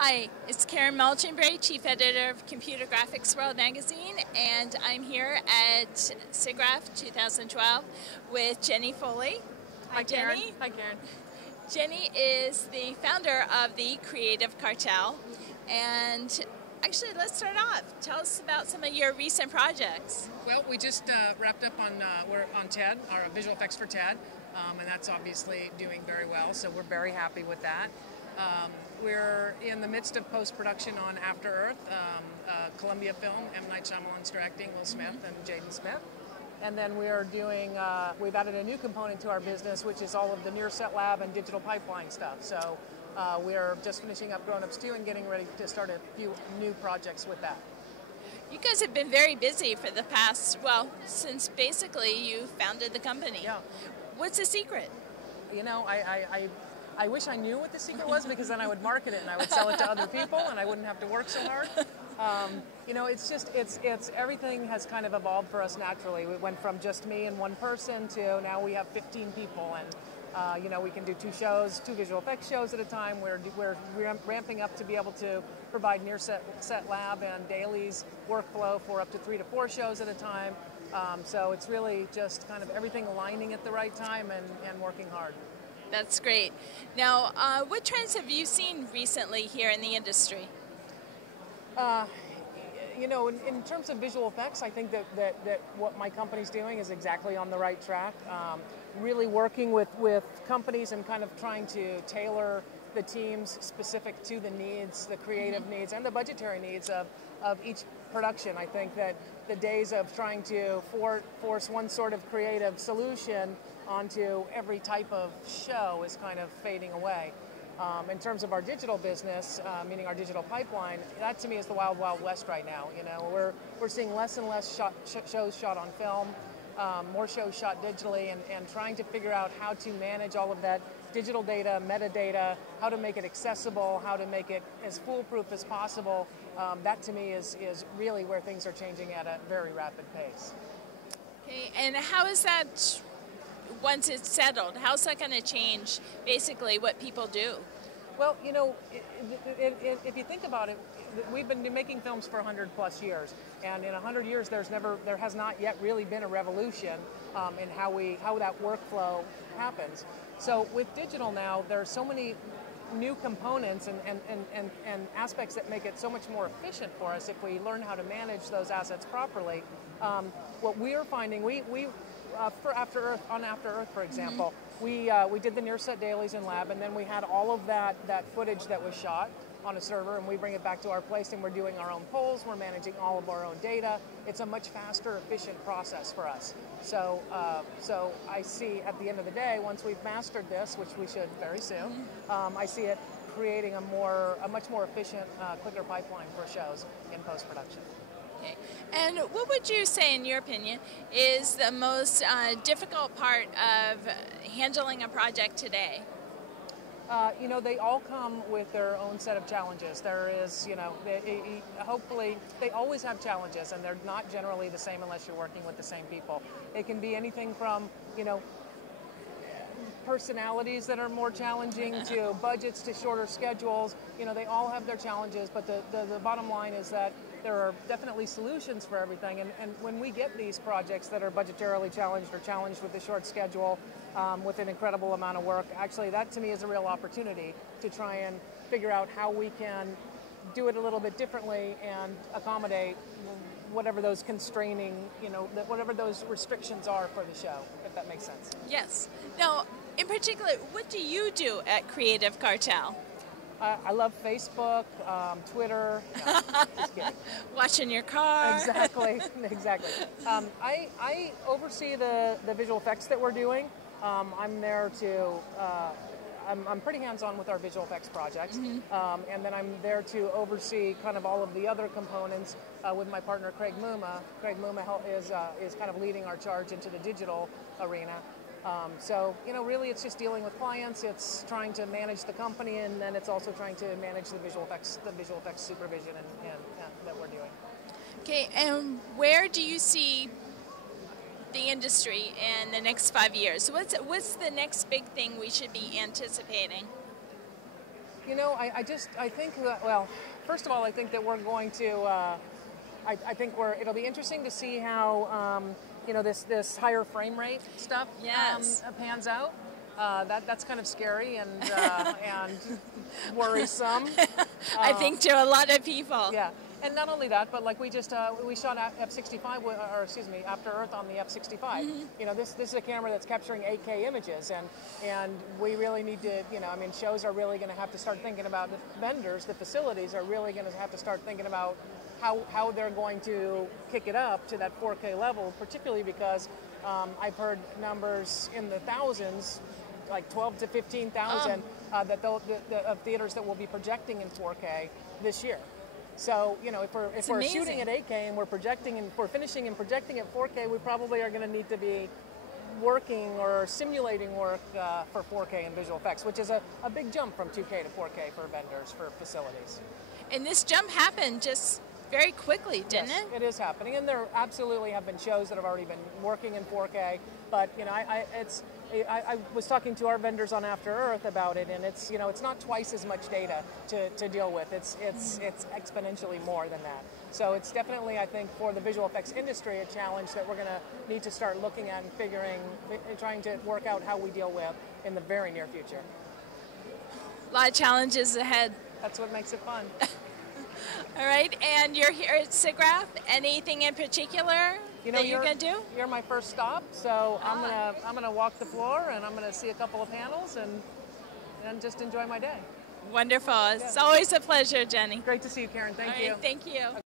Hi, it's Karen Melchenbury, Chief Editor of Computer Graphics World Magazine, and I'm here at SIGGRAPH 2012 with Jenny Fulle. Hi, Karen. Hi, Karen. Jenny is the founder of the Creative-Cartel, and actually, let's start off. Tell us about some of your recent projects. Well, we just wrapped up on we're on TED, our visual effects for TED, and that's obviously doing very well. So we're very happy with that. We're in the midst of post-production on After Earth, Columbia film, M. Night Shyamalan's directing, Will Smith and Jaden Smith. And then we are doing, we've added a new component to our business, which is all of the near set lab and digital pipeline stuff. So we are just finishing up Grown Ups 2 and getting ready to start a few new projects with that. You guys have been very busy for the past, well, since basically you founded the company. Yeah. What's the secret? You know, I wish I knew what the secret was, because then I would market it and I would sell it to other people and I wouldn't have to work so hard. You know, it's just, it's everything has kind of evolved for us naturally. We went from just me and one person to now we have 15 people, and you know, we can do two visual effects shows at a time. We're ramping up to be able to provide near set lab and dailies workflow for up to 3 to 4 shows at a time. So it's really just kind of everything aligning at the right time and working hard. That's great. Now, what trends have you seen recently here in the industry? You know, in terms of visual effects, I think that what my company's doing is exactly on the right track. Really working with companies and kind of trying to tailor the teams specific to the needs, the creative needs, and the budgetary needs of each production. I think that the days of trying to force one sort of creative solution onto every type of show is kind of fading away. In terms of our digital business, meaning our digital pipeline, that to me is the wild, wild west right now. You know, we're seeing less and less shows shot on film, more shows shot digitally, and trying to figure out how to manage all of that digital data, metadata, how to make it accessible, how to make it as foolproof as possible. That to me is really where things are changing at a very rapid pace. Okay, and how is that? Once it's settled, how's that going to change basically what people do? Well, you know, if you think about it, we've been making films for 100 plus years, and in 100 years there has not yet really been a revolution in how that workflow happens. So with digital now, there are so many new components and aspects that make it so much more efficient for us if we learn how to manage those assets properly. What we are finding, for After Earth, for example, we did the near set dailies in lab, and then we had all of that footage that was shot on a server, and we bring it back to our place, and we're doing our own polls, we're managing all of our own data. It's a much faster, efficient process for us. So I see at the end of the day, once we've mastered this, which we should very soon, I see it creating a much more efficient, quicker pipeline for shows in post-production. Okay. And what would you say, in your opinion, is the most difficult part of handling a project today? You know, they all come with their own set of challenges. There is, you know, hopefully they always have challenges, and they're not generally the same unless you're working with the same people. It can be anything from, you know, personalities that are more challenging to budgets to shorter schedules. You know, they all have their challenges, but the bottom line is that there are definitely solutions for everything, and when we get these projects that are budgetarily challenged or challenged with a short schedule, with an incredible amount of work, actually that to me is a real opportunity to try and figure out how we can do it a little bit differently and accommodate whatever those constraining, you know, whatever those restrictions are for the show, if that makes sense. Yes. Now, in particular, what do you do at Creative-Cartel? I love Facebook, Twitter. No, just kidding. Watching your car. Exactly, exactly. I oversee the visual effects that we're doing. I'm there to. I'm pretty hands-on with our visual effects projects, and then I'm there to oversee kind of all of the other components with my partner Craig Muma. Craig Muma is kind of leading our charge into the digital arena. So, you know, really it's just dealing with clients, it's trying to manage the company, and then it's also trying to manage the visual effects supervision and that we're doing. Okay, and where do you see the industry in the next 5 years? What's the next big thing we should be anticipating? You know, I think that, well, first of all, I think that we're going to, I think it'll be interesting to see how, you know, this higher frame rate stuff pans out. That's kind of scary and worrisome. I think to a lot of people. Yeah, and not only that, but like we shot F-65, or excuse me, After Earth on the F-65. Mm-hmm. You know, this is a camera that's capturing 8K images, and we really need to, you know, I mean, shows are really going to have to start thinking about, the vendors, the facilities are really going to have to start thinking about how they're going to kick it up to that 4K level, particularly because I've heard numbers in the thousands, like 12 to 15,000 of theaters that will be projecting in 4K this year. So, you know, if we're shooting at 8K and we're finishing and projecting at 4K, we probably are going to need to be working or simulating work for 4K and visual effects, which is a big jump from 2K to 4K for vendors, for facilities. And this jump happened just very quickly, didn't it? It is happening, and there absolutely have been shows that have already been working in 4K. But you know, I was talking to our vendors on After Earth about it, and it's, you know, it's not twice as much data to deal with. It's exponentially more than that. So it's definitely, I think, for the visual effects industry, a challenge that we're going to need to start looking at and trying to work out how we deal with in the very near future. A lot of challenges ahead. That's what makes it fun. All right, and you're here at SIGGRAPH. Anything in particular that you're going to do? You're my first stop, so I'm gonna walk the floor and I'm gonna see a couple of panels and just enjoy my day. Wonderful. It's always a pleasure, Jenny. Great to see you, Karen. Thank you. Thank you.